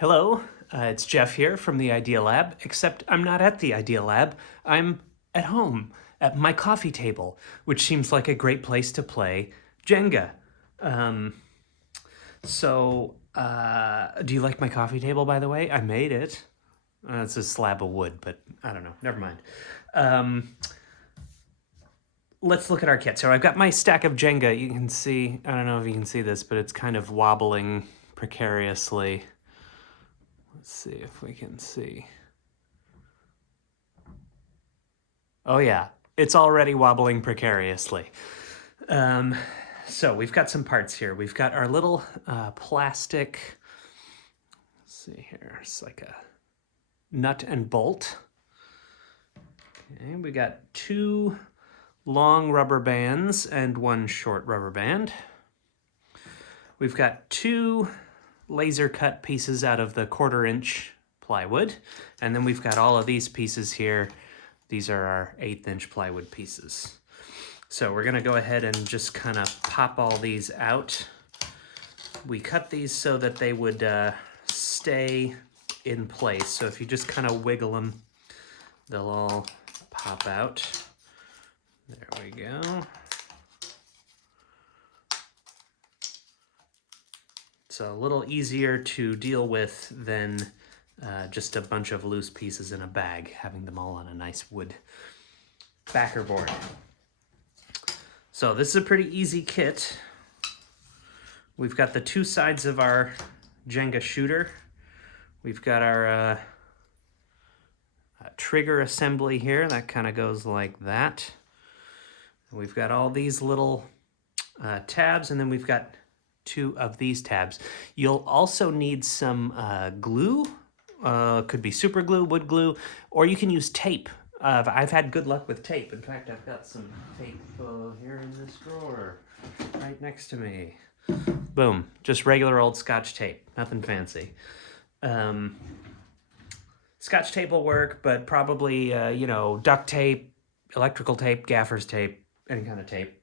Hello, it's Jeff here from the Idea Lab, except I'm not at the Idea Lab. I'm at home, at my coffee table, which seems like a great place to play Jenga. Um, do you like my coffee table, by the way? I made it. It's a slab of wood, but I don't know. Never mind. Um, let's look at our kit. So I've got my stack of Jenga. You can see, I don't know if you can see this, but it's kind of wobbling precariously. Let's see if we can see. Oh yeah, it's already wobbling precariously. So we've got some parts here. We've got our little plastic, let's see here, it's like a nut and bolt. Okay, we got two long rubber bands and one short rubber band. We've got two laser cut pieces out of the 1/4-inch plywood. And then we've got all of these pieces here. These are our 1/8-inch plywood pieces. So we're gonna go ahead and just kind of pop all these out. We cut these so that they would stay in place. So if you just kind of wiggle them, they'll all pop out. There we go. It's a little easier to deal with than just a bunch of loose pieces in a bag, having them all on a nice wood backer board. So this is a pretty easy kit. We've got the two sides of our Jenga shooter. We've got our trigger assembly here. That kind of goes like that. We've got all these little tabs, and then we've got two of these tabs. You'll also need some glue. Could be super glue, wood glue, or you can use tape. I've had good luck with tape. In fact, I've got some tape here in this drawer, right next to me. Boom, just regular old Scotch tape, nothing fancy. Scotch tape will work, but probably, duct tape, electrical tape, gaffer's tape, any kind of tape.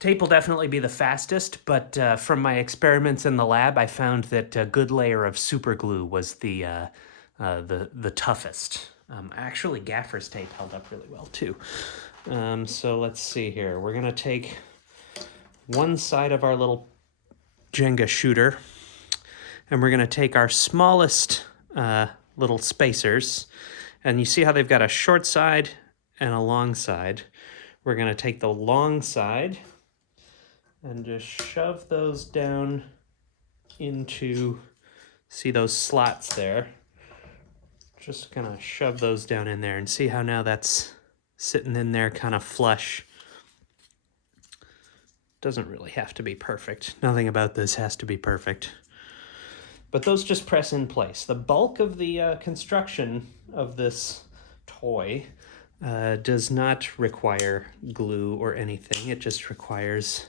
Tape will definitely be the fastest, but from my experiments in the lab, I found that a good layer of super glue was the toughest. Actually, gaffer's tape held up really well too. So let's see here. We're gonna take one side of our little Jenga shooter, and we're gonna take our smallest little spacers, and you see how they've got a short side and a long side. We're gonna take the long side and just shove those down into, see those slots there? Just gonna shove those down in there and see how now that's sitting in there kind of flush. Doesn't really have to be perfect. Nothing about this has to be perfect. But those just press in place. The bulk of the construction of this toy does not require glue or anything. It just requires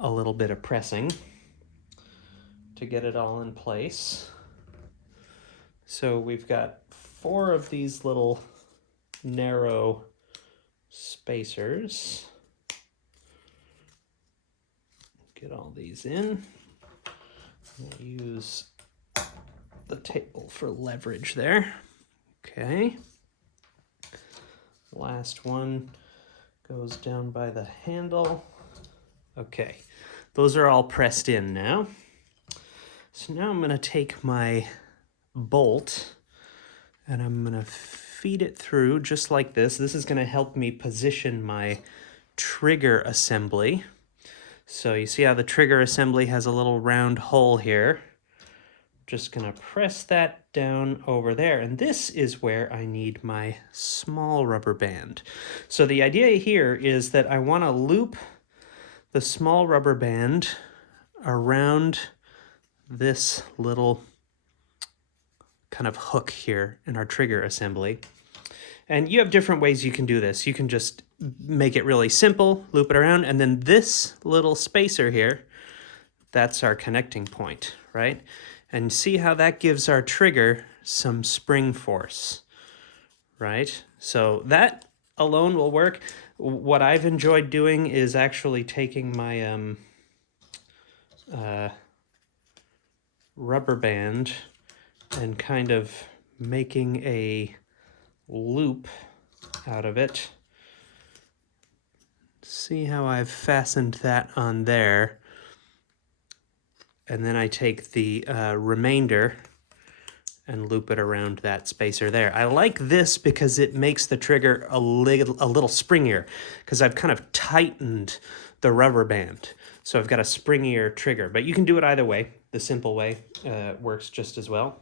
a little bit of pressing to get it all in place. So we've got 4 of these little narrow spacers. Get all these in. We'll use the table for leverage there. Okay. Last one goes down by the handle. Okay, those are all pressed in now. So now I'm gonna take my bolt and I'm gonna feed it through just like this. This is gonna help me position my trigger assembly. So you see how the trigger assembly has a little round hole here. Just gonna press that down over there, and this is where I need my small rubber band. So the idea here is that I wanna loop the small rubber band around this little kind of hook here in our trigger assembly. And you have different ways you can do this. You can just make it really simple, loop it around, and then this little spacer here, that's our connecting point, right? And see how that gives our trigger some spring force, right? So that alone will work. What I've enjoyed doing is actually taking my rubber band and kind of making a loop out of it. See how I've fastened that on there? And then I take the remainder and loop it around that spacer there. I like this because it makes the trigger a little springier, because I've kind of tightened the rubber band. So I've got a springier trigger, but you can do it either way. The simple way works just as well.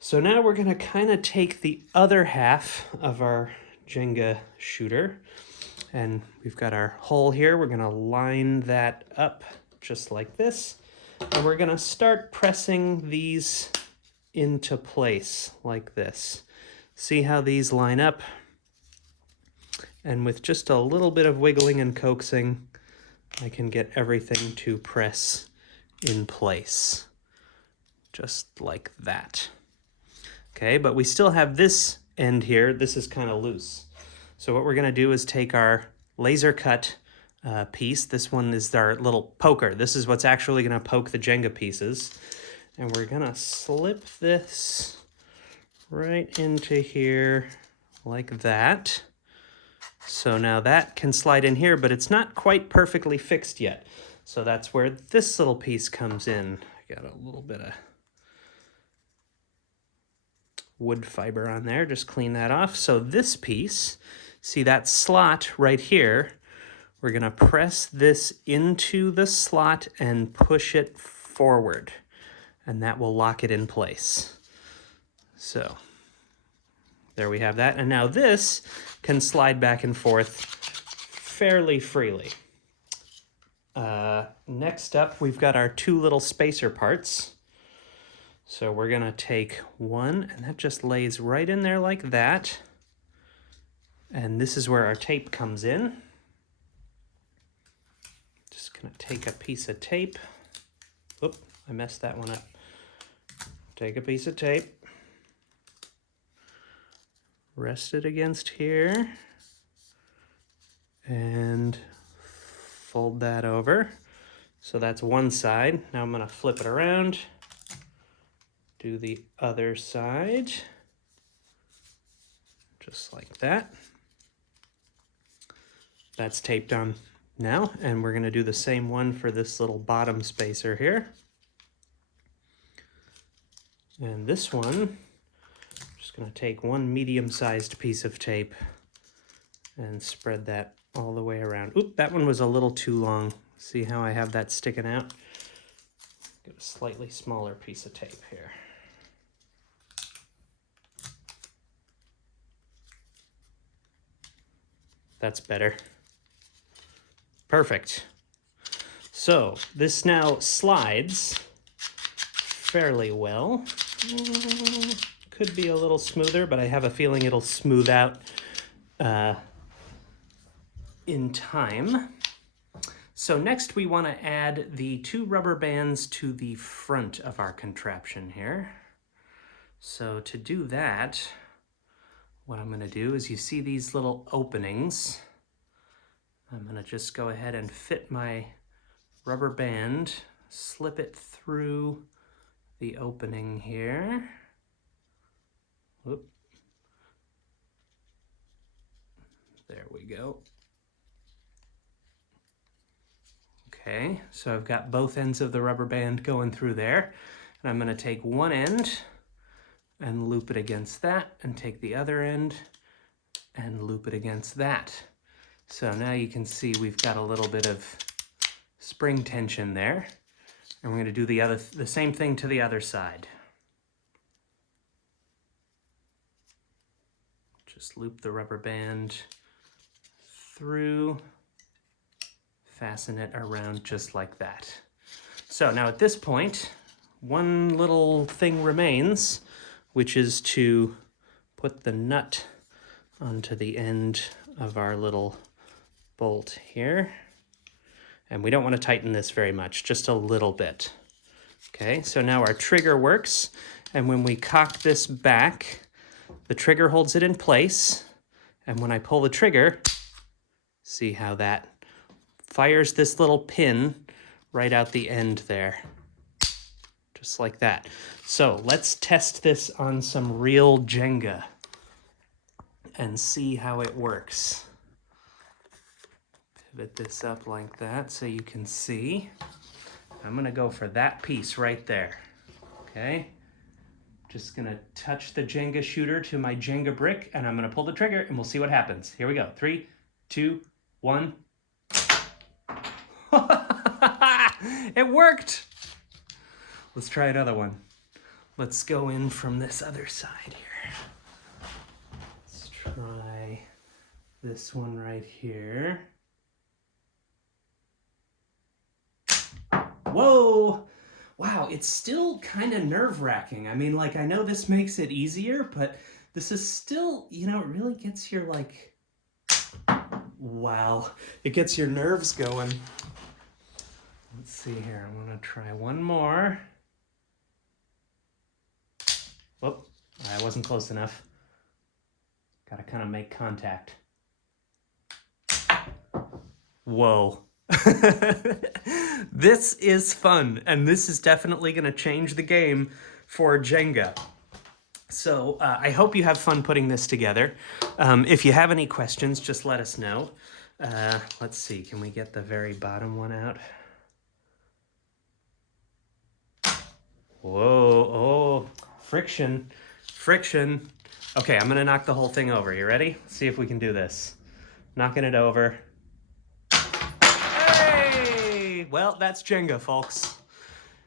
So now we're gonna kind of take the other half of our Jenga shooter, and we've got our hole here. We're gonna line that up just like this, and we're gonna start pressing these into place like this. See how these line up? And with just a little bit of wiggling and coaxing, I can get everything to press in place, just like that. Okay, but we still have this end here. This is kind of loose. So what we're gonna do is take our laser cut piece. This one is our little poker. This is what's actually gonna poke the Jenga pieces. And we're gonna slip this right into here like that. So now that can slide in here, but it's not quite perfectly fixed yet. So that's where this little piece comes in. I got a little bit of wood fiber on there, just clean that off. So this piece, see that slot right here, we're gonna press this into the slot and push it forward, and that will lock it in place. So there we have that. And now this can slide back and forth fairly freely. Next up, we've got our two little spacer parts. So we're gonna take one, and that just lays right in there like that. And this is where our tape comes in. Just gonna take a piece of tape. Oop, I messed that one up. Take a piece of tape, rest it against here, and fold that over. So that's one side. Now I'm gonna flip it around, do the other side, just like that. That's taped on now, and we're gonna do the same one for this little bottom spacer here. And this one, I'm just gonna take one medium-sized piece of tape and spread that all the way around. Oop, that one was a little too long. See how I have that sticking out? Get a slightly smaller piece of tape here. That's better. Perfect. So this now slides fairly well. Could be a little smoother, but I have a feeling it'll smooth out in time. So next we want to add the two rubber bands to the front of our contraption here. So to do that, what I'm going to do is, you see these little openings. I'm going to just go ahead and fit my rubber band, slip it through the opening here. Whoop. There we go. Okay, so I've got both ends of the rubber band going through there. And I'm going to take one end and loop it against that, and take the other end and loop it against that. So now you can see we've got a little bit of spring tension there. And we're going to do the same thing to the other side. Just loop the rubber band through, fasten it around just like that. So now at this point, one little thing remains, which is to put the nut onto the end of our little bolt here. And we don't want to tighten this very much, just a little bit. Okay, so now our trigger works, and when we cock this back, the trigger holds it in place, and when I pull the trigger, see how that fires this little pin right out the end there. just like that. So let's test this on some real Jenga and see how it works. Pivot this up like that so you can see. I'm gonna go for that piece right there, okay? Just gonna touch the Jenga shooter to my Jenga brick, and I'm gonna pull the trigger and we'll see what happens. Here we go, 3, 2, 1. It worked! Let's try another one. Let's go in from this other side here. Let's try this one right here. Whoa! Wow, it's still kind of nerve-wracking. I mean, like, I know this makes it easier, but this is still, you know, it really gets your, like, wow. It gets your nerves going. Let's see here. I'm going to try one more. Whoop, I wasn't close enough. Got to kind of make contact. Whoa. This is fun, and this is definitely going to change the game for Jenga. So I hope you have fun putting this together. If you have any questions, just let us know. Let's see, can we get the very bottom one out? Whoa, oh, friction. Okay, I'm gonna knock the whole thing over. You ready? Let's see if we can do this. Knocking it over. Hey! Well, that's Jenga, folks.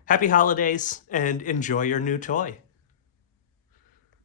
Happy holidays, and enjoy your new toy.